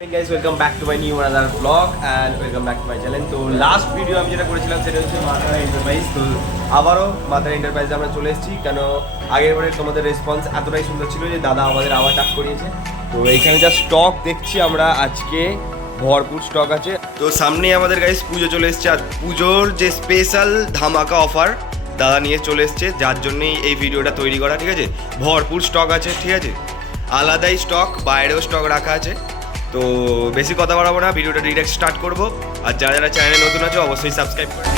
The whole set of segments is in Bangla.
Hey guys, welcome back to my new another vlog and welcome back to my channel. তো লাস্ট ভিডিও আমি যেটা করেছিলাম সেটা হচ্ছে মাতারা এন্টারপ্রাইজ। তো আবারও মাতারা এন্টারপ্রাইজে আমরা চলে এসেছি, কেন আগের বারে তোমাদের রেসপন্স এতটাই সুন্দর ছিল যে দাদা আমাদের আবার ডাক করিয়েছে। তো এইখানে যা স্টক দেখছি আমরা আজকে ভরপুর স্টক আছে। তো সামনেই আমাদের গাইস পুজো চলে এসছে, আর পুজোর যে স্পেশাল ধামাকা অফার দাদা নিয়ে চলে এসছে, যার জন্যই এই ভিডিওটা তৈরি করা। ঠিক আছে, ভরপুর স্টক আছে, ঠিক আছে, আলাদাই স্টক, বাইরেও স্টক রাখা আছে। তো বেশি কথা বাড়াবো না, ভিডিওটা ডিরেক্ট স্টার্ট করবো। আর যারা যারা চ্যানেলে নতুন আছে অবশ্যই সাবস্ক্রাইব করে।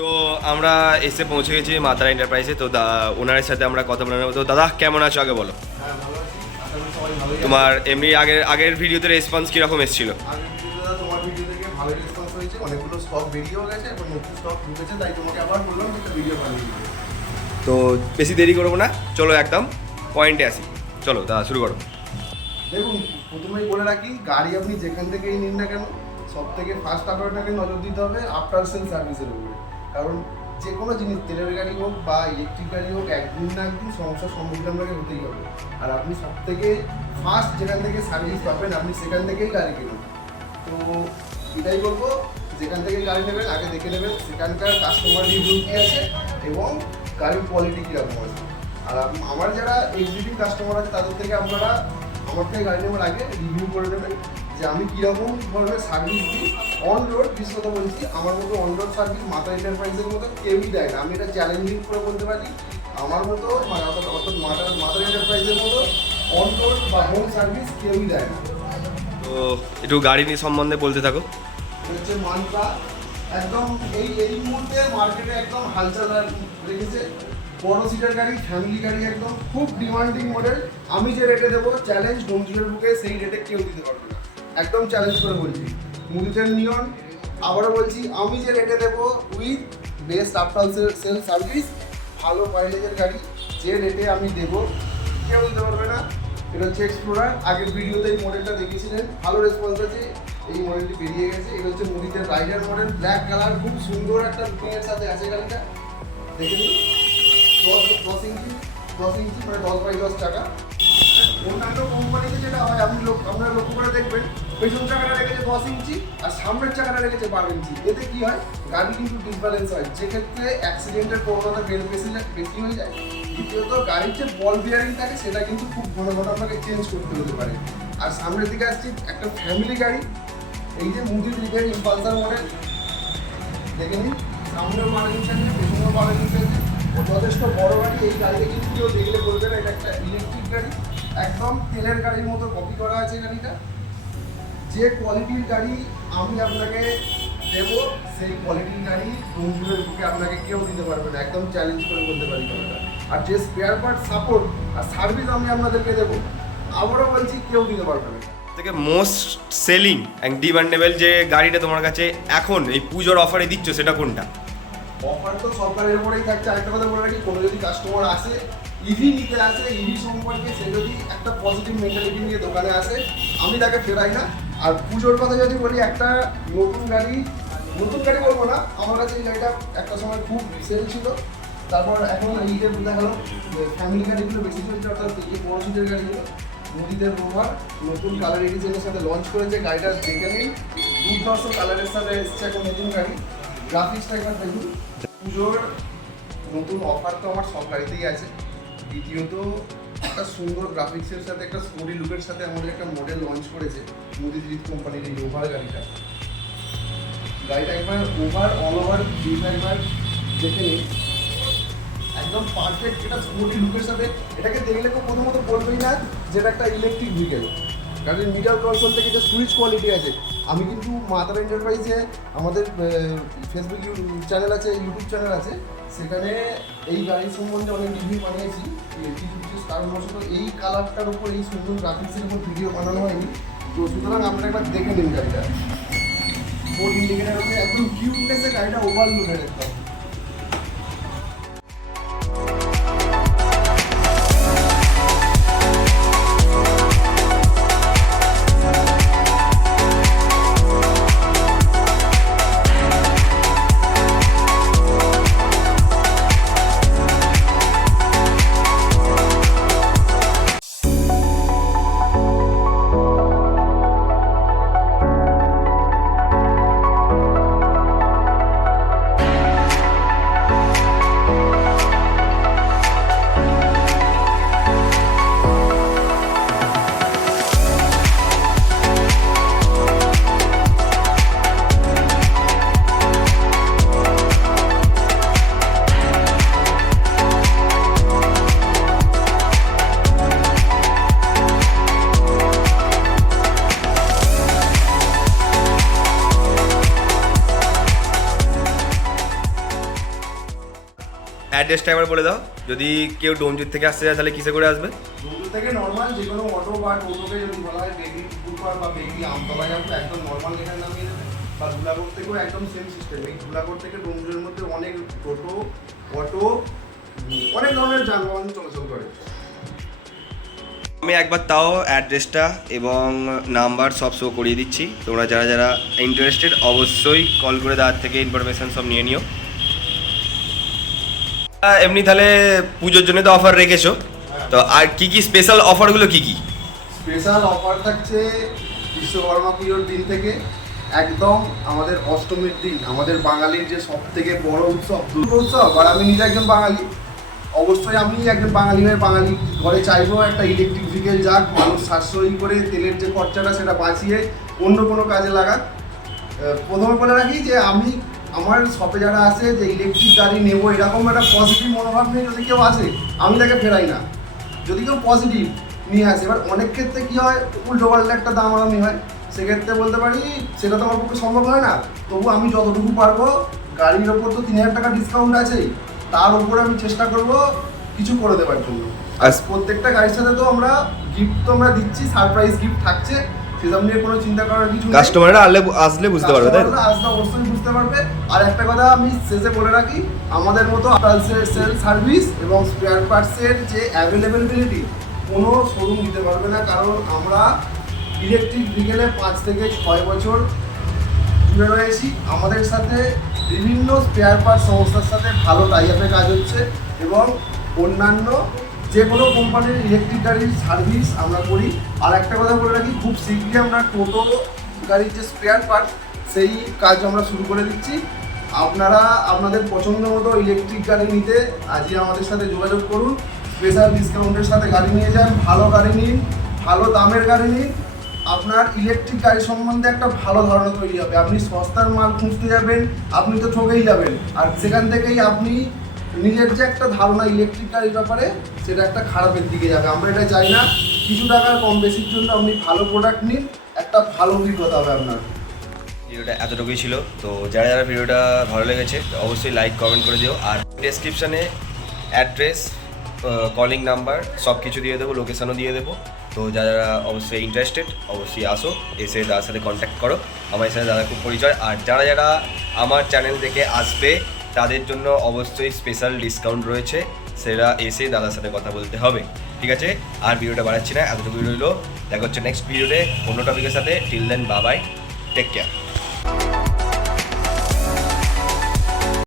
তো আমরা এসে পৌঁছে গেছি মাতারা এন্টারপ্রাইজে। তো ওনার সাথে আমরা কথা বলে নেবো। তো দাদা কেমন আছো আগে বলো। তোমার এমনি আগের ভিডিওতে রেসপন্স কিরকম এসেছিল? তোমার ভিডিও থেকে ভালো রেসপন্স হয়েছে, অনেকগুলো স্টক বেরিয়েও গেছে, এখন নতুন স্টক ঢুকেছে, তাই তোমাকে আবার বললাম যে একটা ভিডিও বানিয়ে দিতে। তো বেশি দেরি করবো না, চলো একদম পয়েন্টে আসি। চলো দাদা শুরু করো। দেখুন, প্রথমেই বলে রাখি, গাড়ি আপনি যেখান থেকেই নিন না কেন, সব থেকে ফার্স্ট আপনাকে নজর দিতে হবে আফটার সেল সার্ভিসের উপরে। কারণ যে কোনো জিনিস, তেলের গাড়ি হোক বা ইলেকট্রিক গাড়ি হোক, একদিন না একদিন সমস্যার সম্মুখীন আপনাকে হতেই হবে। আর আপনি সব থেকে ফার্স্ট যেখান থেকে সার্ভিস পাবেন, আপনি সেখান থেকেই গাড়ি কিনুন। তো এটাই বলবো, যেখান থেকে গাড়ি নেবেন আগে দেখে নেবেন সেখানকার কাস্টমার রিভিউ কী আছে এবং গাড়ির কোয়ালিটি কীরকম আছে। আর আমার যারা এক্সিকিউটিভ কাস্টমার আছে তাদের থেকে আপনারা আমার থেকে গাড়ি নেওয়ার আগে রিভিউ করে দেবেন যে আমি কীরকম ধরনের সার্ভিস দিই। অন রোড বিশেষ কথা বলছি, আমার মতো অন রোড সার্ভিস মাতা এন্টারপ্রাইজের মতো কেউই দেয় না। আমি এটা চ্যালেঞ্জিং করে বলতে পারি, আমার মতো অর্থাৎ মাতা এন্টারপ্রাইজের মতো অন রোড বা হোম সার্ভিস কেউই দেয় না। তো একটু গাড়ি নিয়ে সম্বন্ধে বলতে থাকো। হচ্ছে মান্ত্রা একদম এই মুহূর্তে মার্কেটে একদম হালচাল রেখেছে। বড় সিটের গাড়ি, ফ্যামিলি গাড়ি, একদম খুব ডিমান্ডিং মডেল। আমি যে রেটে দেবো চ্যালেঞ্জ ডোমজুয়ের বুকে সেই রেটে কেউ দিতে পারবে না, একদম চ্যালেঞ্জ করে বলছি। মুদিতের নিয়ন আবারও বলছি, আমি যে রেটে দেবো with best after sale service, ভালো মাইলেজের গাড়ি যে রেটে আমি দেবো কেউ দিতে পারবে না। এটা হচ্ছে এক্সপ্লোরার। আগের ভিডিওতে এই মডেলটা দেখিয়েছিলেন, ভালো রেসপন্স আছে, এই মডেলটি বেরিয়ে গেছে। এটা হচ্ছে মুদিতের রাইডার মডেল, ব্ল্যাক কালার, খুব সুন্দর একটা লুকিংয়ের সাথে আছে গাড়িটা। দেখে নিন, 10 ইঞ্চি মানে 10x10 টাকা। অন্যান্য কোম্পানিতে যেটা হয় আপনারা লক্ষ্য করে দেখবেন, পেছন চাকাটা রেখেছে 10 ইঞ্চি আর সামনের চাকাটা রেখেছে 12 ইঞ্চি। এতে কি হয়, গাড়ি কিন্তু ডিসব্যালেন্স হয়, যেক্ষেত্রে অ্যাক্সিডেন্টের প্রবণতা বেশি হয়ে যায়। দ্বিতীয়ত গাড়ির যে বল বিয়ারিং থাকে সেটা কিন্তু খুব ঘন ঘন আপনাকে চেঞ্জ করতে হতে পারে। আর সামনের দিকে আসছি একটা ফ্যামিলি গাড়ি, এই যে মুদির লিভের ইম্পালসার মডেল, দেখে নিন, সামনেও 12 ইঞ্চি আছে, পেছনেও 12 ইঞ্চি আছে, যথেষ্ট বড় গাড়ি। এই গাড়িটা কিন্তু কেউ দেখলে বলবে না এটা একটা ইলেকট্রিক গাড়ি, একদম তেলের গাড়ির মতো কপি করা আছে গাড়িটা। যে কোয়ালিটির গাড়ি আমি আপনাকে দেবো, সেই কোয়ালিটির গাড়ি ডোমজুয়ের বুকে আপনাকে কেউ দিতে পারবে না, একদম চ্যালেঞ্জ করে বলতে পারি কথাটা। আর যে স্পেয়ার পার্ট সাপোর্ট আর সার্ভিস আমি আপনাদেরকে দেবো, আবারও বলছি কেউ দিতে পারবে না। থেকে মোস্ট সেলিং অ্যান্ড ডিমান্ডেবল যে গাড়িটা তোমার কাছে এখন এই পুজোর অফারে দিচ্ছ সেটা কোনটা? অফার তো সরকারের উপরেই থাকছে। আরেকটা কথা বলে রাখি, কোনো যদি কাস্টমার আসে ইভি নিতে আসে, ইভি সম্পর্কে সে যদি একটা পজিটিভ মেন্টালিটি নিয়ে দোকানে আসে, আমি তাকে ফেরাই না। আর পুজোর কথা যদি বলি, একটা নতুন গাড়ি বলবো না, আমার কাছে এই গাড়িটা একটা সময় খুব সেল ছিল, তারপর এখন এইটা বোঝা গেল ফ্যামিলি গাড়িগুলো বেশি চলছে, অর্থাৎ এই বড় সিটের গাড়িগুলো। মুদিতের রোভার নতুন কালার এডিশনের সাথে লঞ্চ করেছে, গাড়িটা দেখে নিন, দুর্ধর্ষ কালারের সাথে এসছে এখন নতুন গাড়ি। গ্রাফিক্সটা একবার দেখুন। পুজোর নতুন অফার তো আমার সব গাড়িতেই আছে। দ্বিতীয়ত একটা সুন্দর গ্রাফিক্সের সাথে একটা স্টোরি লুকের সাথে আমাদের একটা মডেল লঞ্চ করেছে মোদিজিৎ কোম্পানির এই ওভার গাড়িটা একবার অল ওভার ভিউটা একবার দেখে নিন, একদম পারফেক্ট যেটা স্পোর্টি লুকের সাথে। এটাকে দেখলে কেউ প্রথমত বলবেই না যেটা একটা ইলেকট্রিক ভেহিকেল, কারণ মিটার কনসোল থেকে যে সুইচ কোয়ালিটি আছে। আমি কিন্তু মাতারা এন্টারপ্রাইজে আমাদের ফেসবুক চ্যানেল আছে, ইউটিউব চ্যানেল আছে, সেখানে এই গাড়ির সম্বন্ধে অনেক রিভিউ বানিয়েছি। কিছু কারণবশত এই কালারটার উপর, এই সুন্দর গ্রাফিক্সের উপর ভিডিও বানানো হয়নি, তো সুতরাং আপনারা একবার দেখে নিন গাড়িটা। ফোর ইন্ডিকেটার হচ্ছে একদম কিউটনেসে গাড়িটা ওভারলোডেড একদম। অ্যাড্রেসটা একবার বলে দাও, যদি কেউ ডোমজুর থেকে আসতে চায় তাহলে কিসে করে আসবে? ডোমজুর থেকে নর্মাল যে কোনো অটো বা টোটোকে যদি বলা হয় বেগি পুকুরপাড় বা বেগি আমতলা যাবে একদম নর্মাল এখানে নামিয়ে দেবে, বা ধুলাগড় থেকেও একদম সেম সিস্টেম। এই ধুলাগড় থেকে ডোমজুরের মধ্যে অনেক টোটো, অটো, অনেক ধরনের যানবাহন চলাচল করে। আমি একবার তাও অ্যাড্রেসটা এবং নাম্বার সব শো করিয়ে দিচ্ছি, তোমরা যারা যারা ইন্টারেস্টেড অবশ্যই কল করে তার থেকে ইনফরমেশান সব নিয়ে নিও। এমনি তাহলে পুজোর জন্য তো অফার রেখেছো, তো আর কি কি স্পেশাল অফারগুলো কি কি? স্পেশাল অফার থাকছে বিশ্বকর্মা পুজোর দিন থেকে একদম আমাদের অষ্টমীর দিন, আমাদের বাঙালির যে সব থেকে বড় উৎসব দুর্গোৎসব। আর আমি নিজে একজন বাঙালি, অবশ্যই আমি একজন বাঙালি হয়ে বাঙালি ঘরে চাইবো একটা ইলেকট্রিক ভেহিকেল যাক, মানুষ সাশ্রয়ী করে তেলের যে খরচাটা সেটা বাঁচিয়ে অন্য কোনো কাজে লাগাক। প্রথমে বলে রাখি যে আমি আমার শপে যারা আসে যে ইলেকট্রিক গাড়ি নেবো এরকম একটা পজিটিভ মনোভাব নিয়ে যদি কেউ আসে আমি তাকে ফেরাই না, যদি কেউ পজিটিভ নিয়ে আসে। এবার অনেক ক্ষেত্রে কী হয়, উল্টো পাল্টা একটা দামাদামি হয়, সেক্ষেত্রে বলতে পারি সেটা তো আমার পক্ষে সম্ভব হয় না। তবু আমি যতটুকু পারবো, গাড়ির ওপর তো 3000 টাকা ডিসকাউন্ট আছেই, তার উপরে আমি চেষ্টা করব কিছু করে দেওয়ার জন্য। আর প্রত্যেকটা গাড়ির সাথে তো আমরা গিফট তো আমরা দিচ্ছি, সারপ্রাইজ গিফট থাকছে, সেসব নিয়ে কোনো চিন্তা করার কিছু নেই। কাস্টমাররা আসলে বুঝতে পারবে, তাই আসলে অবশ্যই বুঝতে পারবে। আর একটা কথা আমি শেষে বলে রাখি, আমাদের মতো সেল সার্ভিস এবং স্পেয়ার পার্টসের যে অ্যাভেলেবিলিটি কোনো শোরুম দিতে পারবে না, কারণ আমরা ইলেকট্রিক ভেহিকেলে 5 থেকে 6 বছর জুড়ে রয়েছি। আমাদের সাথে বিভিন্ন স্পেয়ার পার্ট সংস্থার সাথে ভালো টাই-আপে কাজ হচ্ছে, এবং অন্যান্য যে কোনো কোম্পানির ইলেকট্রিক গাড়ির সার্ভিস আমরা করি। আর একটা কথা বলে রাখি, খুব শীঘ্রই আমরা টোটো গাড়ির যে স্পেয়ার পার্ট সেই কাজ আমরা শুরু করে দিচ্ছি। আপনারা আপনাদের পছন্দ মতো ইলেকট্রিক গাড়ি নিতে আজই আমাদের সাথে যোগাযোগ করুন, স্পেশাল ডিসকাউন্টের সাথে গাড়ি নিয়ে যান, ভালো গাড়ি নিন, ভালো দামের গাড়ি নিন। আপনার ইলেকট্রিক গাড়ি সম্বন্ধে একটা ভালো ধারণা তৈরি হবে। আপনি সস্তার মাল খুঁজতে যাবেন, আপনি তো ঠকেই যাবেন, আর সেখান থেকেই আপনি নিজের যে একটা ধারণা ইলেকট্রিক গাড়ির ব্যাপারে সেটা একটা খারাপের দিকে যাবে। আমরা এটা চাই না। কিছু টাকার কম বেশির জন্য আপনি ভালো প্রোডাক্ট নিন, একটা ভালো অভিজ্ঞতা হবে আপনার। ভিডিওটা এতটুকুই ছিল, তো যারা যারা ভিডিওটা ভালো লেগেছে অবশ্যই লাইক কমেন্ট করে দিও। আর ডেসক্রিপশানে অ্যাড্রেস, কলিং নাম্বার সব কিছু দিয়ে দেবো, লোকেশানও দিয়ে দেবো। তো যারা অবশ্যই ইন্টারেস্টেড অবশ্যই আসো, এসে দাদার সাথে কন্ট্যাক্ট করো, আমার সাথে দাদা খুব পরিচয়। আর যারা যারা আমার চ্যানেল থেকে আসবে তাদের জন্য অবশ্যই স্পেশাল ডিসকাউন্ট রয়েছে, সেটা এসে দাদার সাথে কথা বলতে হবে, ঠিক আছে? আর ভিডিওটা বাড়াচ্ছি না, এতটুকু রইলো। দেখা হচ্ছে নেক্সট ভিডিওতে অন্য টপিকের সাথে। Till then bye bye, take care.